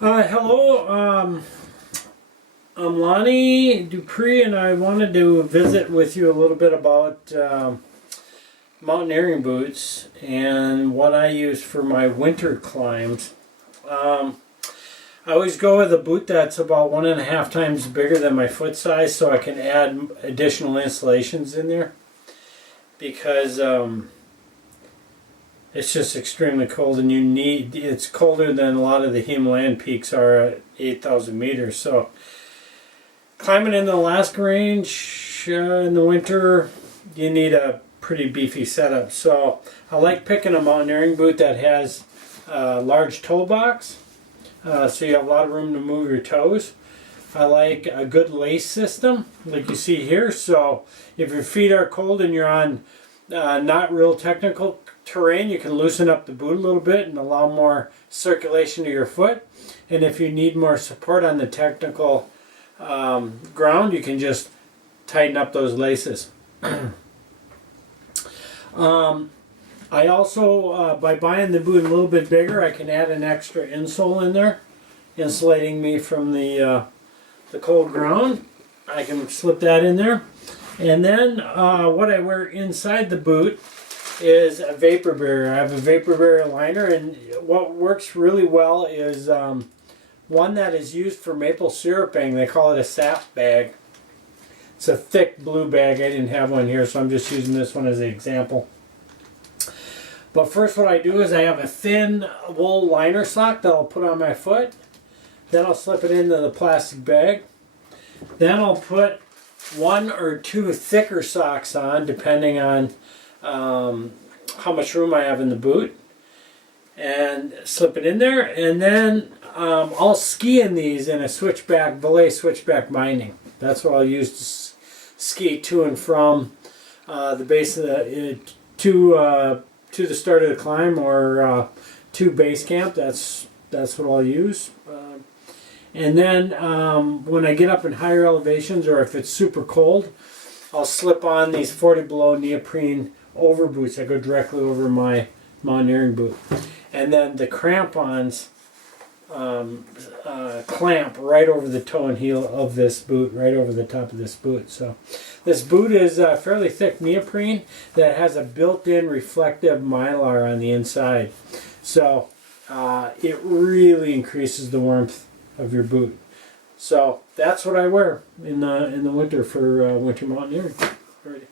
Hello, I'm Lonnie Dupre, and I wanted to visit with you a little bit about mountaineering boots and what I use for my winter climbs. I always go with a boot that's about 1.5 times bigger than my foot size, so I can add additional insulations in there because it's just extremely cold, and it's colder than a lot of the Himalayan peaks are at 8,000 meters. So climbing in the Alaska range in the winter, you need a pretty beefy setup. So I like picking a mountaineering boot that has a large toe box, so you have a lot of room to move your toes. I like a good lace system like you see here, so if your feet are cold and you're on not real technical terrain, you can loosen up the boot a little bit and allow more circulation to your foot. And if you need more support on the technical ground, you can just tighten up those laces. I also, by buying the boot a little bit bigger, I can add an extra insole in there, insulating me from the cold ground. I can slip that in there. And then what I wear inside the boot is a vapor barrier. I have a vapor barrier liner, and what works really well is one that is used for maple syruping. They call it a sap bag. It's a thick blue bag. I didn't have one here, so I'm just using this one as an example. But first what I do is I have a thin wool liner sock that I'll put on my foot. Then I'll slip it into the plastic bag. Then I'll put 1 or 2 thicker socks on, depending on how much room I have in the boot, and slip it in there. And then I'll ski in these in a switchback, belay switchback binding. That's what I'll use to ski to and from the base of the to the start of the climb, or to base camp. That's what I'll use. And then when I get up in higher elevations, or if it's super cold, I'll slip on these 40 below neoprene over boots that go directly over my mountaineering boot. And then the crampons clamp right over the toe and heel of this boot, right over the top of this boot. So this boot is fairly thick neoprene that has a built-in reflective mylar on the inside. So it really increases the warmth of your boot. So that's what I wear in the winter for winter mountaineering. Alrighty.